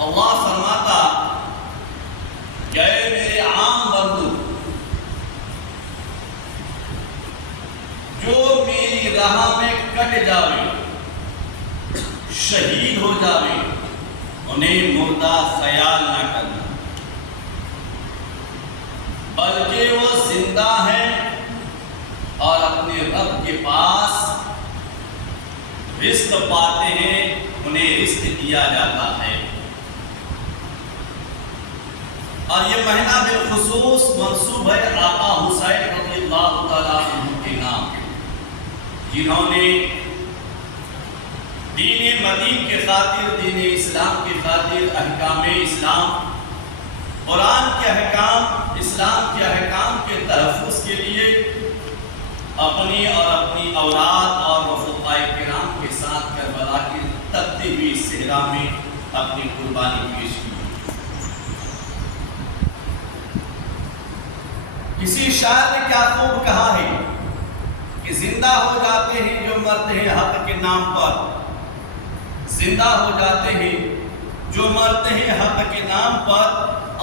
اللہ فرماتا کہ اے میرے عام بندو، جو میری راہ میں کٹ جاوے، شہید ہو جاوے، انہیں مردہ خیال نہ کرنا، بلکہ وہ زندہ ہیں اور اپنے رب کے پاس رزق پاتے ہیں، انہیں رزق دیا جاتا ہے۔ اور یہ مہینہ بالخصوص منسوب ہے آقا حسین رضی اللہ تعالیٰ عنہ کے نام، جنہوں نے دین مدین کے خاطر، دین اسلام کی خاطر، احکام اسلام، قرآن کے احکام، اسلام کے احکام کے تحفظ کے لیے اپنی اور اپنی اولاد اور رفقاء کرام کے ساتھ کربلا کی تپتی ہوئی صحرا میں اپنی قربانی پیش کی۔ کسی شاعر نے کیا خوب کہا ہے کہ زندہ ہو جاتے ہیں جو مرتے ہیں حق کے نام پر، زندہ ہو جاتے ہیں جو مرتے ہیں حق کے نام پر۔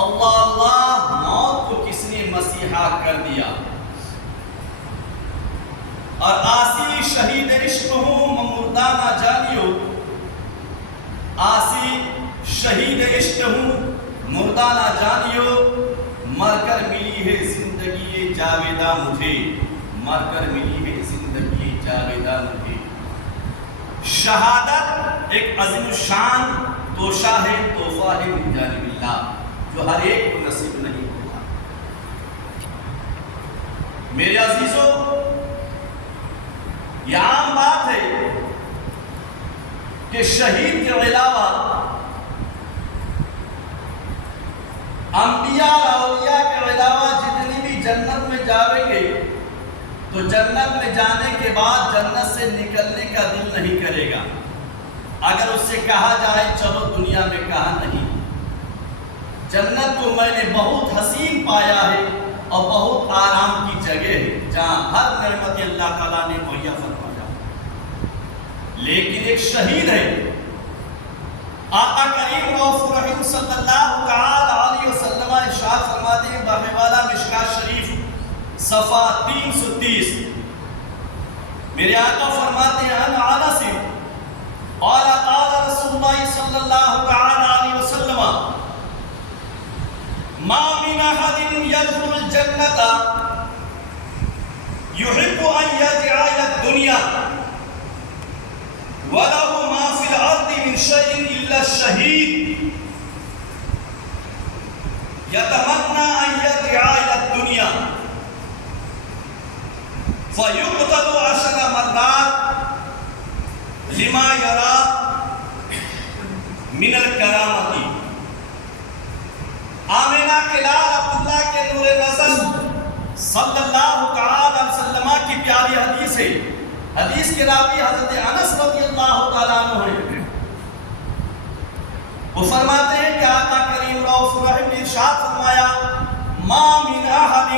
اللہ اللہ، موت کو کس نے مسیحا کر دیا؟ اور آسی شہید عشق ہوں مردہ نہ جانیو، آسی شہید عشق ہوں مردہ نہ جانیو، مر کر ملی ہے زندگی جاویدہ مجھے، مر کر ملی ہے زندگی جاویدہ مجھے۔ شہادت ایک عظیم الشان توشہ ہے، تحفہ ہے من جانب اللہ، جو ہر ایک کو نصیب نہیں ہوتا۔ میرے عزیزوں، یہ عام بات ہے کہ شہید کے علاوہ انبیاء اور اولیاء کے علاوہ جتنی بھی جنت میں جاویں گے تو جنت میں جانے کے بعد جنت سے نکلنے کا دل نہیں کرے گا۔ اگر اس سے کہا جائے چلو دنیا میں، کہا نہیں، جنت کو میں نے بہت حسین پایا ہے اور بہت آرام کی جگہ ہے جہاں ہر نعمت اللہ تعالیٰ نے مہیا فرمایا۔ لیکن ایک شہید ہے، آقا کریم رؤوف رحیم صلی اللہ تعالی علیہ وسلم ارشاد فرماتے ہیں بحوالہ مشکاۃ شریف صفحہ 330، میرے آقا فرماتے ہیں ان انس قال قال رسول اللہ صلی اللہ تعالی علیہ وسلم ما من احد يدخل الجنة يحب ان يرجع الى الدنيا وله ما في الارض من شيء الا الشهيد يتمنى ان يرجع الى الدنيا فيقتل 10 مرات لما يرى من الكرامة۔ آمینہ کے لال عبداللہ کے نور نظر صلی اللہ تعالی علیہ وسلم کی پیاری حدیث ہے۔ حدیث کے راوی حضرت انس رضی اللہ تعالیٰ عنہ ہیں۔ وہ فرماتے ہیں کہ آقا کریم رؤوف رحیم نے ارشاد فرمایا ما من احد،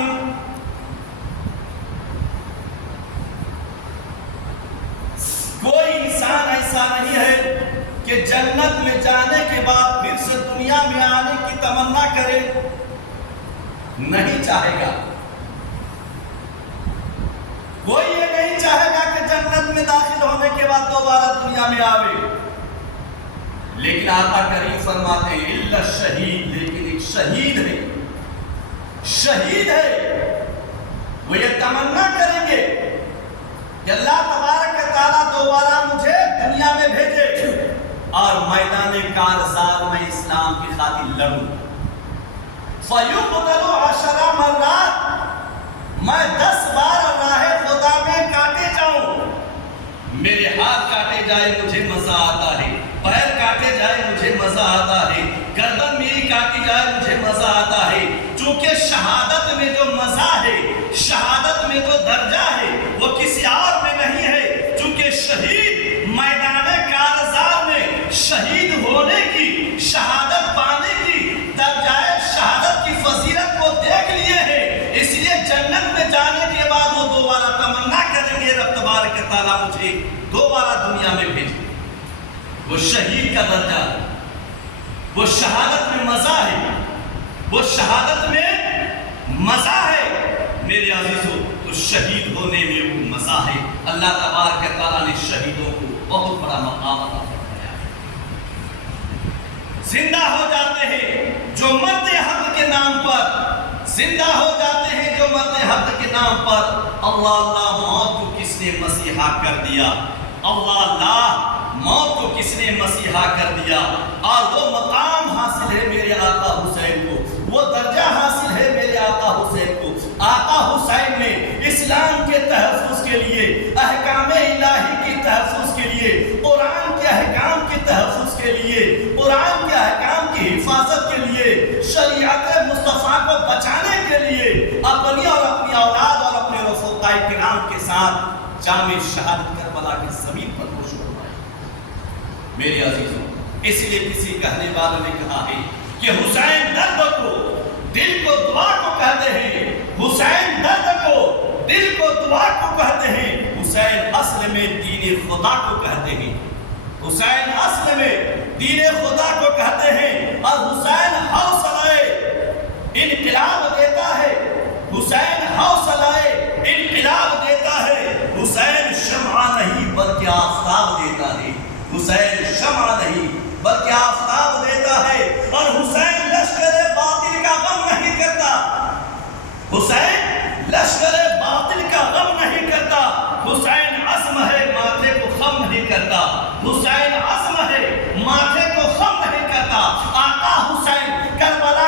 کوئی انسان ایسا نہیں ہے کہ جنت میں جانے کے بعد پھر سے دنیا میں آنے کی تمنا کرے، نہیں چاہے گا۔ کوئی یہ نہیں چاہے گا کہ جنت میں داخل ہونے کے بعد دوبارہ دنیا میں آوے، لیکن آقا کریم فرماتے ہیں الا الشہید، لیکن ایک شہید ہے، شہید ہے، وہ یہ تمنا کریں گے کہ اللہ تبارک و تعالیٰ دوبارہ مجھے دنیا میں بھیجے اور میدان کارزار میں اسلام کی خاطر لڑوں۔ فَيُقْتَلُ 10 مرات، میں 10 بار راہ خدا میں کاٹے جاؤں، میرے ہاتھ کاٹے جائے مجھے مزہ آتا ہے، پیر کاٹے جائے مجھے مزہ آتا ہے، گردن میری کاٹی جائے مجھے مزہ آتا ہے، چونکہ شہادت میں جو مزہ ہے، شہادت میں جو درجہ ہے وہ کسی اور میں نہیں ہے، چونکہ شہید میدان کارزار میں شہید ہونے کی، شہادت پانے کی، درجہ شہادت کی فضیلت کو دیکھ لیے ہیں، اس لیے جنت میں جانے کے بعد وہ دوبارہ تمنا کریں گے رب تبارک و تعالیٰ مجھے دوبارہ دنیا میں بھیجے۔ وہ شہید کا درجہ ہے۔ وہ شہادت میں مزہ ہے، وہ شہادت میں مزہ ہے میرے عزیزو، تو شہید ہونے میں وہ مزہ ہے۔ اللہ تبارک و تعالیٰ نے شہیدوں کو بہت بڑا مقام عطا فرمایا ہے۔ زندہ ہو جاتے ہیں جو مرد حق کے نام پر، زندہ ہو جاتے ہیں جو مرد حق کے نام پر۔ اللہ اللہ موت کو کس نے مسیحا کر دیا، اللہ اللہ موت کو کس نے مسیحا کر دیا، اور وہ مقام حاصل ہے میرے آقا حسین کو، وہ درجہ حاصل ہے میرے آقا حسین کو۔ آقا حسین نے اسلام کے تحفظ کے لیے، احکام الہی کے تحفظ کے لیے، قرآن کے احکام کے تحفظ کے لیے، قرآن کے احکام کی حفاظت کے لیے، شریعت مصطفیٰ کو بچانے کے لیے اپنی اور اپنی اولاد اور اپنے رفقائے کرام کے ساتھ جامع شہادت کربلا کی زمین پر نوش فرمائی میرے عزیزوں۔ اس لیے کسی کہنے والے نے کہا ہے کہ حسین درد کو دل کو دعا کو کہتے ہیں، حسین درد کو دل کو دعا کو کہتے ہیں، حسین اصل میں دین خدا کو کہتے ہیں، حسین اصل میں دین خدا کو کہتے ہیں۔ اور حسین حوصلہ انقلاب دیتا ہے، حسین حوصلہ انقلاب دیتا ہے، حسین شمع نہیں بلکہ آفتاب دیتا ہے، حسین شمع نہیں بلکہ آفتاب دیتا ہے۔ اور حسین لشکر باطل کا غم نہیں کرتا، حسین لشکر باطل کا غم نہیں کرتا، حسین عزم ہے ماتھے کو خم نہیں کرتا، حسین عزم ہے ماتھے کو خم نہیں کرتا۔ آقا حسین کربلا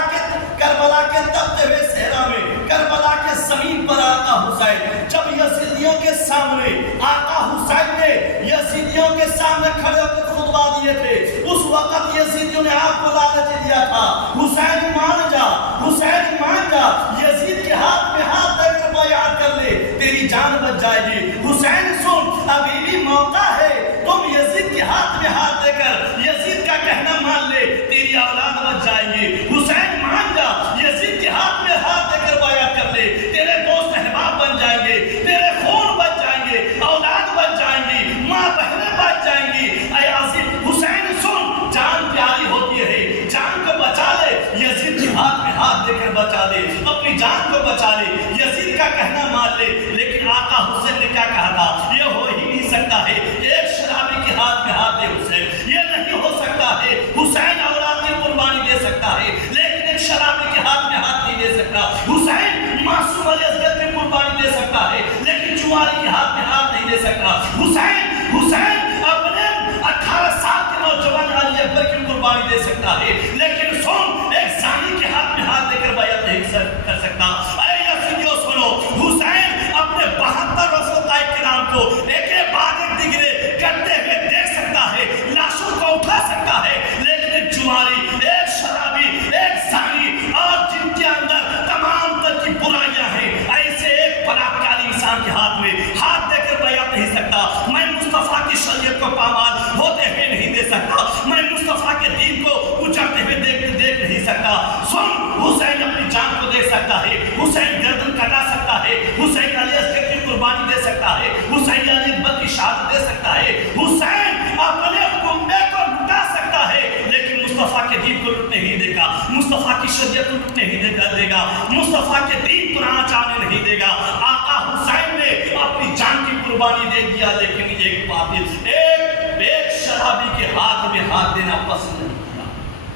کے تپتے ہوئے صحرا میں، کربلا کے زمین پر آقا حسین جب یزیدیوں کے سامنے، آقا حسین نے یزیدیوں کے سامنے کھڑے ہو کر خطبہ دیے تھے، اس وقت یزیدیوں نے آپ کو لالچ دیا تھا، حسین مان جا، حسین مان جا، یزید کے ہاتھ میں ہاتھ دے کر بیعت کر لے، تیری جان بچ جائے گی۔ حسین سن، ابھی بھی موقع ہے، تم یزید کے ہاتھ میں ہاتھ دے کر یزید کا کہنا مان لے، تیری اولاد بچ جائیں گے۔ حسین مان جا، یزید کے ہاتھ میں ہاتھ دے کر بیعت کر لے، تیرے دوست احباب بن جائیں گے، تیرے خون بچ جائیں گے، اولاد بچ جائیں گی، ماں بہنیں بچ جائیں گی۔ اے عزیز حسین سن، جان پیاری ہوتی ہے، جان کو بچا لے، یزید کے ہاتھ میں ہاتھ دے کر بچا لے، اپنی جان کو بچا لے، یزید کا کہنا مان لے۔ لیکن آقا حسین نے کیا کہا تھا؟ یہ ہو ہی نہیں سکتا ہے، ایک شرابی کے ہاتھ میں ہاتھ دے حسین، یہ نہیں ہو سکتا ہے۔ حسین اولاد کی قربانی دے سکتا ہے لیکن ایک شرابی کے ہاتھ میں ہاتھ نہیں دے سکتا۔ حسین معصوم علی اصغر کی قربانی دے سکتا ہے لیکن جواری کے ہاتھ میں ہاتھ نہیں دے سکتا۔ حسین اپنے 18 سال کے نوجوان علی اکبر کی قربانی دے سکتا ہے لیکن سن، ایک زانی کے ہاتھ میں ہاتھ دے کر بیعت نہیں کر سکتا۔ اے یزیدیو سنو، حسین اپنے 72 رفقائے کرام کو ایک بعد ایک دیگرے کرتے ہوئے دیکھ سکتا ہے، لاشوں کو اٹھا سکتا ہے، لیکن ایک جواری، ایک شرابی، ایک زانی اور جن کے اندر تمام تر کی برائیاں ہیں، ایسے ایک بلاکاری انسان کے ہاتھ میں ہاتھ دے کر بیعت نہیں سکتا۔ میں مصطفیٰ کی شریعت کو پامال ہوتے ہوئے نہیں دے سکتا، میں مصطفیٰ کے دین کو اجڑتے ہوئے دیکھ نہیں سکتا۔ سن، حسین اپنی جان کو دے سکتا ہے، حسین گردن کٹا سکتا ہے، حسین علی اصغر کی قربانی دے سکتا ہے، حسین علی اکبر کی شہادت دے سکتا ہے، حسین اپنے کنبے کو لٹا سکتا ہے لیکن مصطفیٰ کے دین کو لٹنے نہیں دے گا، مصطفیٰ کی شریعت کو لٹنے نہیں دے گا، مصطفیٰ کے دین کو ناچانے نہیں دے گا۔ آقا حسین نے اپنی جان کی قربانی دے دیا لیکن ایک باطل، ایک شرابی کے ہاتھ میں ہاتھ دینا پسند نہیں کیا۔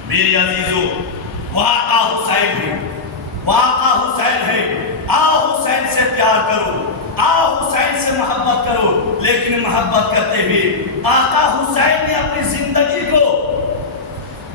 میرے عزیزو، وہ آقا حسین ہے، وہ آقا حسین ہے۔ آؤ حسین سے پیار کرو، آؤ حسین سے محبت کرو، لیکن محبت کرتے ہوئے آقا حسین نے اپنی زندگی کو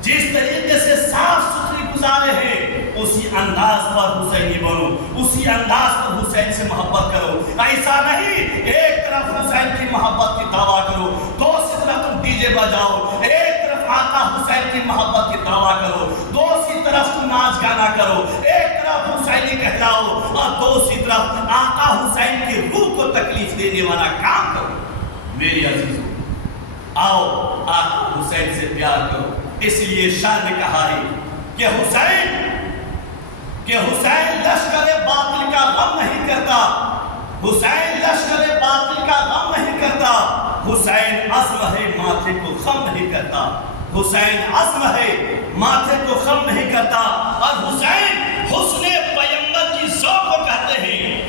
جس طریقے سے صاف ستھری گزارے ہیں اسی انداز پر حسینی بنو، اسی انداز پر حسین سے محبت کرو۔ ایسا نہیں ایک طرف حسین کی محبت کی دعویٰ کرو، دوسری طرف تم ڈی جے بجاؤ، ایک طرف آقا حسین کی محبت کی دعویٰ کرو، دوسری طرف تم ناچ گانا کرو، ایک طرف حسینی کہلاؤ اور دوسری طرف آقا حسین کی روح کو تکلیف دینے والا کام کرو۔ میری عزیزوں، آؤ آقا حسین سے پیار کرو۔ اس لیے شاہ نے کہا ہے کہ حسین لشکر باطل کا غم نہیں کرتا، حسین لشکر باطل کا غم نہیں کرتا، حسین عزم ہے ماتھے کو خم نہیں کرتا، حسین عزم ہے، ماتھے کو خم نہیں کرتا، اور حسین حسن پیغمبر کی ذوق کو کہتے ہیں،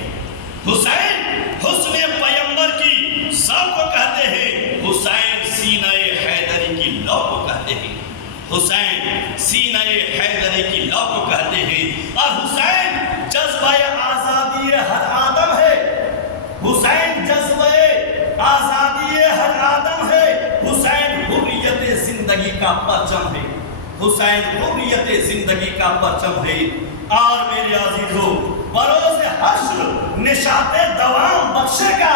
حسین حسن پیغمبر کی ذوق کو کہتے ہیں، حسین سینہ حیدری کی لو کو کہتے ہیں، حسین سینہ حیدری کی لو کو کہتے ہیں، اور حسین جذبہ آزادی ہر آدم ہے، حسین جذبہ آزادی ہر آدم ہے، حسین حریت زندگی کا پرچم ہے، حسین حریت زندگی کا پرچم ہے۔ اور میرے عزیزو، بروز حشر نشاط دوام بخشے گا،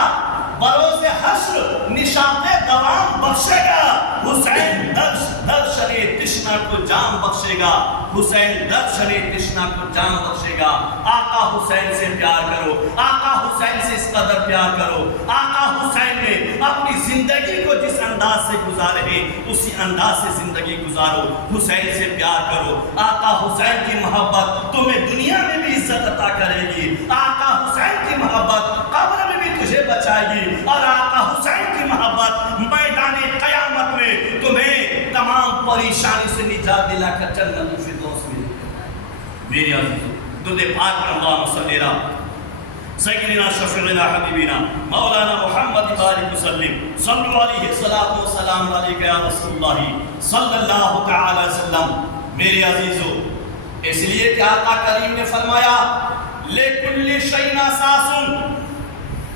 بروز حشر نشاط دوام بخشے گا، حسین درشن تشنا کو جام بخشے گا، حسین درشن تشنا کو جام بخشے گا۔ آقا حسین سے پیار کرو، آقا حسین سے اس قدر پیار کرو، آقا حسین نے اپنی زندگی کو جس انداز سے گزارے ہیں اسی انداز سے زندگی گزارو، حسین سے پیار کرو۔ آقا حسین کی محبت تمہیں دنیا میں بھی عزت عطا کرے گی، آقا حسین کی محبت قبر میں بھی تجھے بچائے گی، اور آقا حسین کی محبت میدان قیامت میں تمہیں تمام پریشانی سے نجات دلا کر جنت الفردوس میں۔ میرے عزیزو، درود پاک پر اللہم صلی اللہ سیدنا شفیعنا حبیبنا مولانا محمد بارک وسلم، صلو علیہ الصلاۃ والسلام علیک یا رسول اللہ صلی اللہ تعالی وسلم۔ میرے عزیزو، اس لیے کہ آقا کریم نے فرمایا لِكُلِّ شَيْءٍ أَسَاسٌ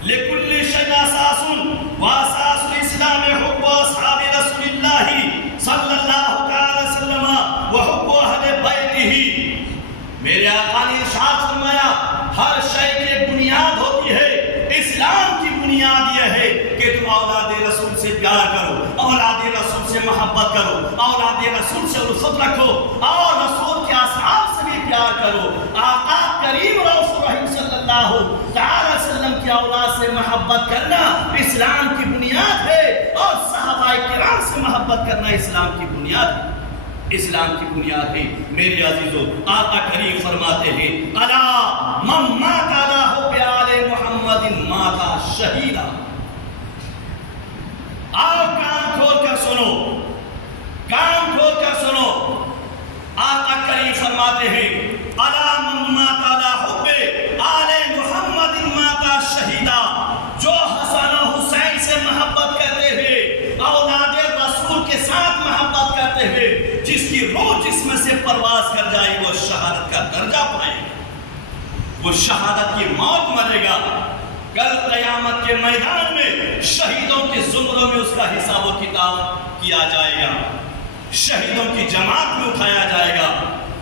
لِكُلِّ شَيْءٍ أَسَاسٌ وَأَسَاسُ الْإِسْلَامِ حُبُّ أَصْحَابِ رَسُولِ اللَّهِ صلی اللہ تعالی وسلم وحب اہل بیتہ۔ میرے آقا نے ارشاد فرمایا ہر شے کی بنیاد ہوتی ہے، اسلام کی بنیاد یہ ہے کہ تم اولاد رسول سے پیار کرو، اولاد رسول سے محبت کرو، اولاد رسول سے الفت رکھو، اور رسول کے اصحاب سے بھی پیار کرو۔ آقا کریم رؤوف رحیم صلی اللہ تعالی وسلم کی اولاد سے محبت کرنا اسلام کی بنیاد ہے، اور صحابہ کرام سے محبت کرنا اسلام کی بنیاد ہے، اسلام کی بنیاد ہے۔ میرے عزیزو، آقا کریم فرماتے ہیں الا من مات علی حب آل محمد مات شہیدا۔ آؤ کان کھول کر سنو، کان کھول کر سنو، آقا کریم فرماتے ہیں الا من مات علی حب آل محمد مات شہیدا۔ جو حسن و حسین سے محبت کرتے ہوئے، اولاد رسول کے ساتھ محبت کرتے ہوئے جس کی روح جسم سے پرواز کر جائے وہ شہادت کا درجہ پائے گا، وہ شہادت کی موت مرے گا۔ کل قیامت کے میدان میں شہیدوں کے زمروں میں اس کا حساب و کتاب کیا جائے گا، شہیدوں کی جماعت میں اٹھایا جائے گا۔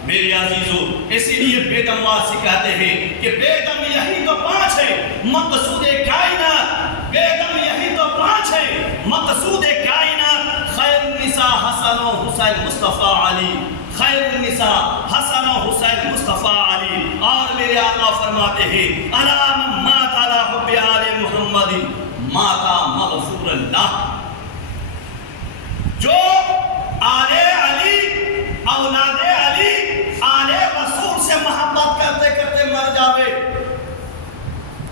میرے عزیزو، اسی لیے بیدم واسی کہتے ہیں کہ بیدم یہی تو پانچ ہے مقصود کائنات، بیدم یہی تو پانچ ہے مقصود کائنات، خیر النساء حسن و حسین مصطفیٰ علی، خیر النساء حسن و حسین مصطفیٰ علی۔ اور میرے آقا فرماتے ہیں الا من مات علی حب آل محمد مات مغفور اللہ۔ جو آل علی، اولاد علی، آل رسول سے محبت کرتے کرتے مر جاوے،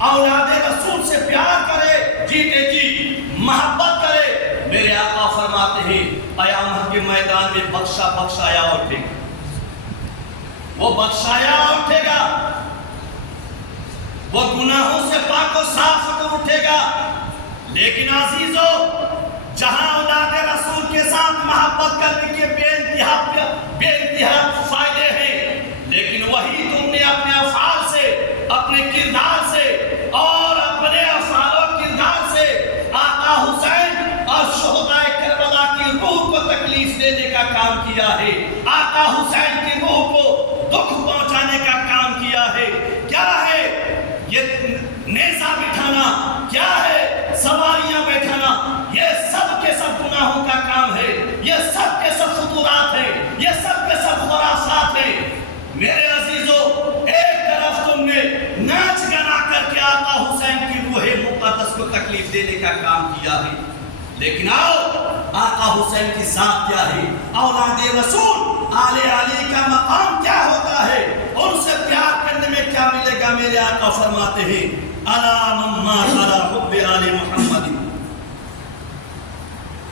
اولاد رسول سے پیار کرے، جیتے جی محبت کرے، میرے آقا فرماتے ہیں قیامت کے میدان میں بخشایا اٹھے گا، وہ بخشایا اٹھے گا، وہ گناہوں سے پاک و صاف ہو کر اٹھے گا۔ لیکن عزیزو، جہاں اولاد رسول کے ساتھ محبت کرنے کے بے انتہا فائدے ہیں، لیکن وہی تم نے اپنے افعال سے، اپنے کردار سے، اور اپنے افعال و کردار سے آقا حسین اور شہداء کربلا کی روح کو تکلیف دینے کا کام کیا ہے، آقا حسین کی روح کو دکھ پہنچانے کا کام کیا ہے۔ کیا ہے یہ نیزہ بٹھانا، کیا ہے سواریاں بیٹھانا، یہ سب کے سب گناہوں کا کام ہے، یہ سب کے سب فطورات ہیں، یہ سب کے سب خرافات ہیں۔ میرے عزیزو، ایک طرف تم نے ناچ گنا کر کے آقا حسین کی روح مقدس کو تکلیف دینے کا کام کیا ہے، لیکن آؤ آقا حسین کی ذات کیا ہے، اولاد رسول آل علی کا مقام کیا ہوتا ہے، ان سے پیار کرنے میں کیا ملے گا۔ میرے آقا فرماتے ہیں الا من مات علی حب آل محمد،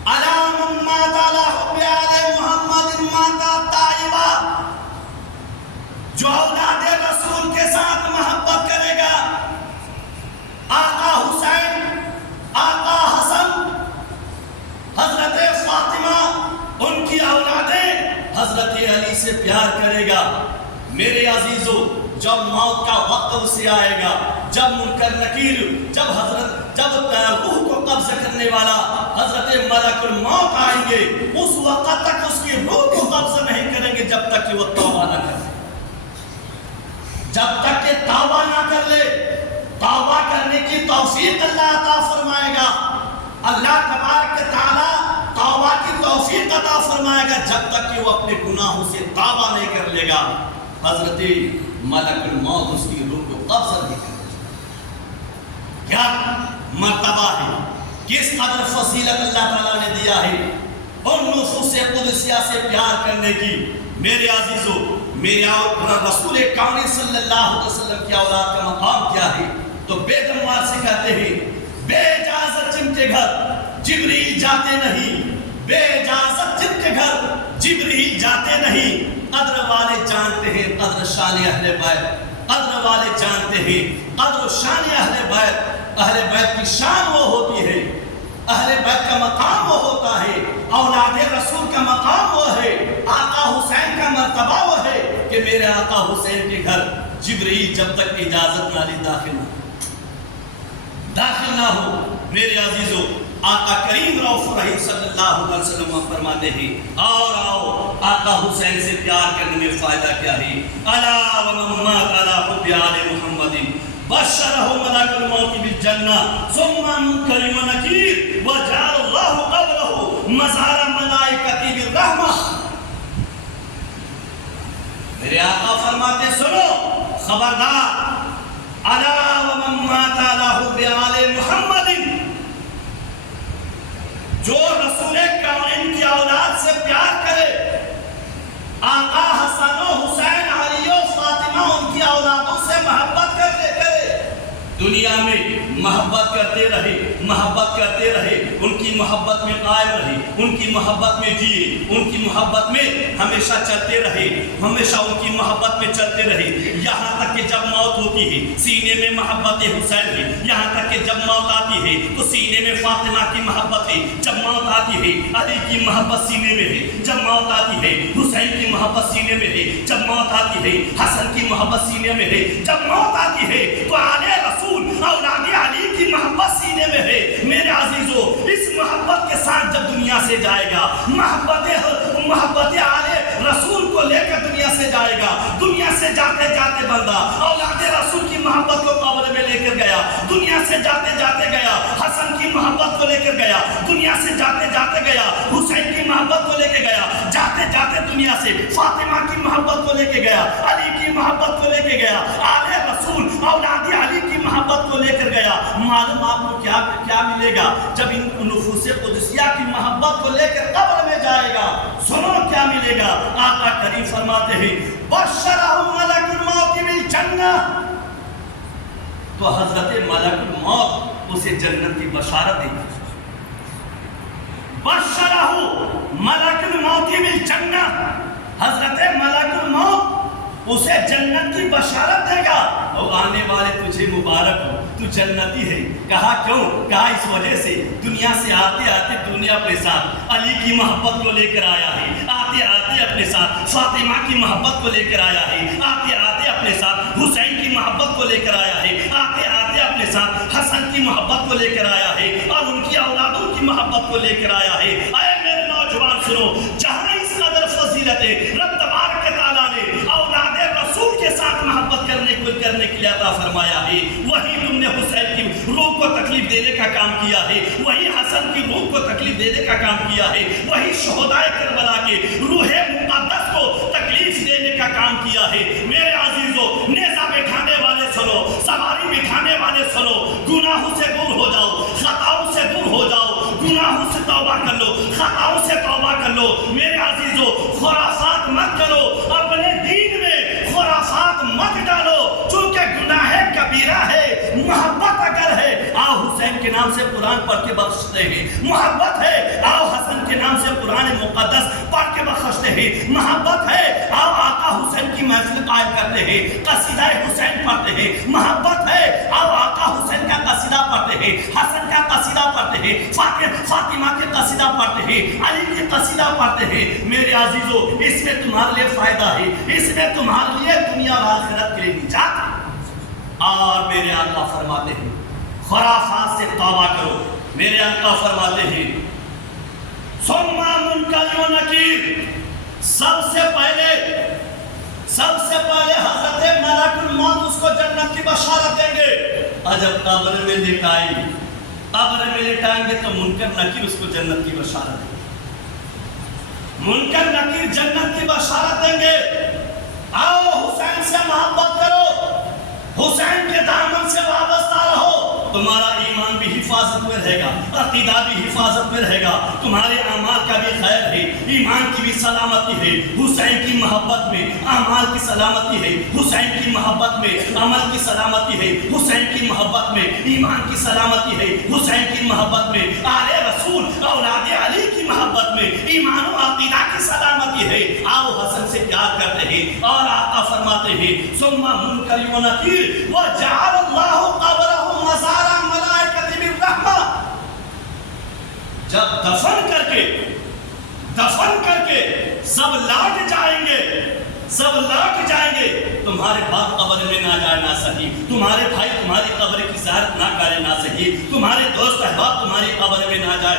الا من مات علی حب آل محمد جو اولاد رسول کے ساتھ محبت کرے گا، آقا حسین، آقا حسن، حضرت فاطمہ، ان کی اولادیں حضرت علی سے پیار کرے گا، میرے عزیزو جب موت کا وقت اسے آئے گا، جب منکر نکیر، جب روح کو قبض کرنے والا حضرت ملک الموت آئیں گے، اس وقت تک اس کی روح کو قبض نہیں کریں گے جب تک کہ وہ توبہ نہ کر لے، جب تک کہ توبہ نہ کر لے۔ توبہ کرنے کی توفیق اللہ عطا فرمائے گا، اللہ تبارک تعالی توبہ کی توفیق عطا فرمائے گا جب تک کہ وہ اپنے گناہوں سے توبہ نہیں کر لے گا، حضرت ملک الموت اس کی روح کو قبض نہیں کرے گا۔ کیا مرتبہ ہے، کس قدر فضیلت اللہ تعالیٰ نے دیا ہے ان نفوس قدسیہ سے پیار کرنے کی۔ میرے عزیزو، میرے رسول کون صلی اللہ علیہ وسلم کی اولاد کا مقام کیا ہے؟ تو بیت نوار سے کہتے ہیں بے اجازت جن کے گھر جبریل جاتے نہیں، بے اجازت جن کے گھر جبریل جاتے نہیں۔ قدر والے جانتے ہیں قدر شان اہل بیت، قدر والے جانتے ہیں قدر شان اہل بیت۔ اہل بیت کی شان وہ ہوتی ہے، اہل بیت کا مقام وہ ہوتا ہے، اولاد رسول کا مقام وہ ہے، آقا حسین کا مرتبہ وہ ہے کہ میرے آقا حسین کے گھر جبریل جب تک اجازت نہ لی داخل نہ ہو۔ میرے عزیزو، آقا کریم رؤوف رحیم صلی اللہ علیہ وسلم فرماتے ہیں اور آؤ آقا حسین سے پیار کرنے میں فائدہ کیا ہے؟ الا ومن مات علی حب آل محمد بشرہ ملک الموت بالجنہ ثم منکر ونکیر وجعل اللہ قبرہ مزار ملائکۃ بالرحمہ۔ میرے آقا فرماتے سنو، خبردار، الا ومن مات علی حب آل محمد، جو رسول کون کی اولاد سے پیار کرے، آقا حسن و حسین، علی و فاطمہ، ان کی اولادوں سے محبت کرے، دنیا میں محبت کرتے رہے، محبت کرتے رہے، ان کی محبت میں قائم رہے، ان کی محبت میں جیے، ان کی محبت میں ہمیشہ چلتے رہے، ہمیشہ ان کی محبت میں چلتے رہے، یہاں تک کہ جب موت ہوتی ہے سینے میں محبت حسین ہے، یہاں تک کہ جب موت آتی ہے تو سینے میں فاطمہ کی محبت ہے، جب موت آتی ہے علی کی محبت سینے میں ہے، جب موت آتی ہے حسین کی محبت سینے میں ہے، جب موت آتی ہے حسن کی محبت سینے میں ہے، جب موت آتی ہے تو آل رسول اولاد علی کی محبت سینے میں ہے۔ میرے عزیزو، اس محبت کے ساتھ جب دنیا سے جائے گا، محبت آل رسول کو لے کر دنیا سے جائے گا، دنیا سے جاتے جاتے بندہ اولاد رسول کی محبت کو قبر میں لے کر گیا، دنیا سے جاتے جاتے گیا حسن کی محبت کو لے کر گیا، دنیا سے جاتے جاتے گیا حسین کی محبت کو لے کے گیا، جاتے جاتے دنیا سے فاطمہ کی محبت کو لے کے گیا، علی کی محبت کو لے کے گیا، آل رسول اولاد علی کی محبت کو لے کر گیا۔ معلوم آپ کو کیا ملے گا جب ان نفوس قدسیہ کی محبت کو لے کر قبر میں جائے گا؟ سنو کیا ملے گا۔ آقا کریم فرماتے ہیں بشرہ ملک الموت بالجنہ، تو حضرت ملک الموت اسے جنت کی بشارت دے گا۔ بشرہ ملک الموت بالجنہ، حضرت ملک الموت اسے جنت کی بشارت دے گا، اور آنے والے تجھے مبارک ہو، تو جنتی ہے۔ کہا کیوں؟ کہا اس وجہ سے دنیا سے آتے آتے دنیا اپنے ساتھ علی کی محبت کو لے کر آیا ہے، آتے آتے اپنے ساتھ فاطمہ کی محبت کو لے کر آیا ہے، آتے آتے اپنے ساتھ حسین کی محبت کو لے کر آیا ہے، آتے آتے اپنے ساتھ حسن کی محبت کو لے کر آیا ہے، اور ان کی اولادوں کی محبت کو لے کر آیا ہے۔ اے میرے نوجوان سنو، جہاں اس قدر فضیلت ہے، رب تبارک تعالیٰ نے اولاد رسول کے ساتھ محبت کرنے کے لیے عطا فرمایا ہے، وہی تم نے حسین کی روح کو تکلیف دینے کا کام کیا ہے، وہی حسن کی روح کو تکلیف دینے کا کام کیا ہے، وہی شہدائے کربلا کے روح مقدس کو تکلیف دینے کا کام کیا ہے۔ میرے عزیزو، نیزہ بٹھانے والے سنو، سواری بٹھانے والے سنو، گناہوں سے دور ہو جاؤ، خطاؤں سے دور ہو جاؤ، گناہوں سے توبہ کر لو، خطاؤں سے توبہ کر لو۔ میرے عزیزو، خرافات مت کرو، اپنے دین میں خرافات مت ڈالو، چونکہ گناہ کبیرہ ہے۔ محبت اگر ہے، آؤ حسین کے نام سے قرآن پڑھ کے بخشتے ہیں، محبت ہے، آؤ حسن کے نام سے قرآن مقدس پڑھ کے بخشتے ہیں، محبت ہے، آؤ آقا حسین حسین کی محفل قائم کرتے ہیں، قصیدہ حسین پڑھتے ہیں، محبت ہے اب آقا حسین کا قصیدہ پڑھتے ہیں، حسن کا قصیدہ پڑھتے ہیں، فاطمہ کے قصیدہ پڑھتے ہیں، علی کے قصیدہ پڑھتے ہیں۔ میرے عزیزو اس میں تمہارے لیے فائدہ ہے، اس میں تمہارے لیے دنیا اور آخرت کے لیے نجات ہے۔ اور میرے آقا فرماتے ہیں خرافات سے توبہ کرو۔ میرے آقا فرماتے ہیں ثم منکر و نکیر، سب سے پہلے حضرت ملک الموت اس کو جنت کی بشارت دیں گے۔ اور جب قبر میں لٹائیں گے تو منکر نکیر اس کو جنت کی بشارت دیں گے۔ منکر نکیر جنت کی بشارت دیں گے۔ آؤ حسین سے محبت کرو، حسین کے دامن سے وابستہ رہو، تمہارا ایمان بھی حفاظت میں رہے گا، عقیدہ بھی حفاظت میں رہے گا، تمہارے اعمال کا بھی خیر ہے، ایمان کی بھی سلامتی ہے۔ حسین کی محبت میں اعمال کی سلامتی ہے، حسین کی محبت میں عمل کی سلامتی ہے، حسین کی محبت میں ایمان کی سلامتی ہے، حسین کی محبت میں آل رسول اولاد علی کی محبت میں ایمان و عقیدہ کی سلامتی ہے۔ آؤ حسن سے پیار کرتے ہیں اور آقا فرماتے ہیں ثم منکر و نکیر وجعل اللہ قبرہ مزارا ملائکۃ الرحمہ، جب دفن کر کے سب لوٹ جائیں گے، تمہارے باپ قبر میں نہ جائے نہ صحیح، تمہارے بھائی تمہاری قبر کی زیارت نہ کرے نہ صحیح، تمہارے دوست احباب تمہاری قبر میں نہ جائے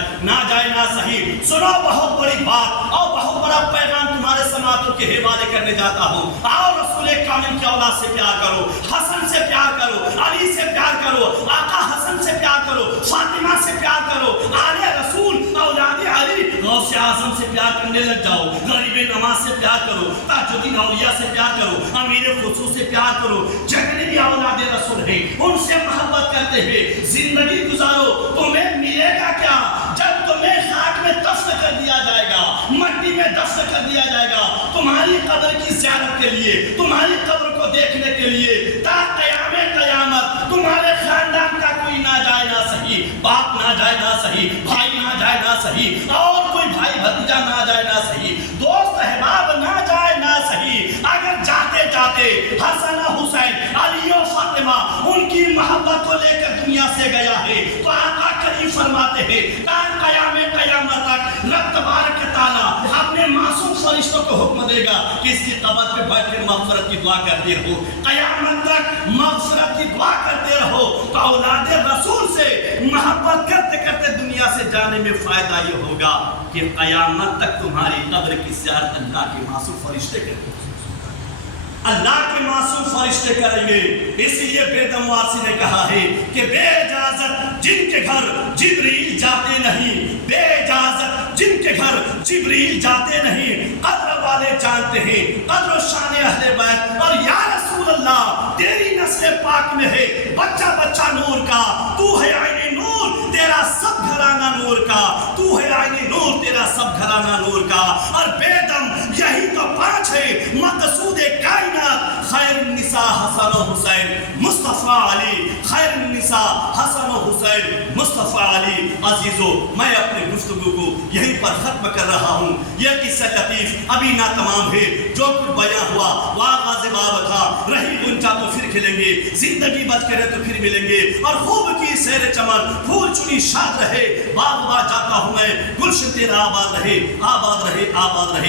نہ صحیح۔ سنو بہت بڑی بات اور بہت بڑا پیغام تمہارے سماعتوں کے حوالے کرنے جاتا ہوں۔ آؤ رسول کامل کی اولاد سے پیار کرو، حسن سے پیار کرو، علی سے پیار کرو، آقا حسن سے پیار کرو، فاطمہ سے پیار کرو، آل رسول اولاد علی غوث اعظم سے پیار کرنے لگ جاؤ، غریب نواز سے پیار کرو، تاج الدین اولیاء سے پیار کرو، امیر خصوص سے پیار کرو، جتنے بھی اولاد رسول ہیں ان سے محبت کرتے ہوئے زندگی گزارو۔ تمہیں ملے گا کیا جب تمہیں خاک میں دفن کر دیا جائے گا، مٹی میں دفن کر دیا جائے گا، تمہاری قبر کی زیارت کے لیے، تمہاری قبر کو دیکھنے کے لیے تا قیام قیامت تمہارے خاندان کا کوئی نہ جائے نہ صحیح، باپ نہ جائے نہ صحیح، بھائی نہ جائے نہ صحیح، اور کوئی بھائی بھتیجا نہ جائے نہ صحیح، دوست احباب نہ جائے نہ صحیح۔ اگر جاتے حسن حسین علی و فاطمہ ان کی محبت کو لے کر دنیا سے گیا ہے تو آقا کریم فرماتے ہیں قیام قیامت تک رب تبارک تعالیٰ اپنے معصوم فرشتوں کو حکم دے گا کہ اس کی قبر پہ بیٹھ کر مغفرت کی دعا کرتے رہو، قیامت تک مغفرت کی دعا کرتے رہو۔ تو اولاد رسول سے محبت کرتے کرتے دنیا سے جانے میں فائدہ یہ ہوگا کہ قیامت تک تمہاری قبر کی زیارت اللہ کے معصوم فرشتے کریں گے، اللہ کے معصوم فرشتے کریں گے۔ اس لیے بیدم واسی نے کہا ہے کہ بے اجازت جن کے گھر جبریل جاتے نہیں، بے اجازت جن کے گھر جبریل جاتے نہیں، قدر والے جانتے ہیں قدر و شان اہل بیت۔ اور یا رسول اللہ تیری نسل پاک میں ہے بچہ بچہ نور کا، تو ہے عین نور تیرا سب گھرانہ نور کا، تو ہے عین نور تیرا سب گھرانہ نور کا۔ اور بیدم یہی تو پانچ ہے مقصود کائنات، خیر النساء حسن و حسین مصطفیٰ علی، خیر النساء حسن و حسین مصطفیٰ علی۔ عزیزو میں اپنے گفتگو کو یہیں پر ختم کر رہا ہوں۔ یہ قصہ لطیف ابھی نہ تمام ہے، جو کچھ بیان ہوا وہ آغاز باب تھا، رہی گنجا تو پھر کھلیں گے، زندگی بچ کرے تو پھر ملیں گے، اور خوب کی سیر چمن پھول چنی شاد رہے، باغ باغ جاتا ہوں میں گلشن تیرا آباد رہے، آباد رہے، آباد رہے۔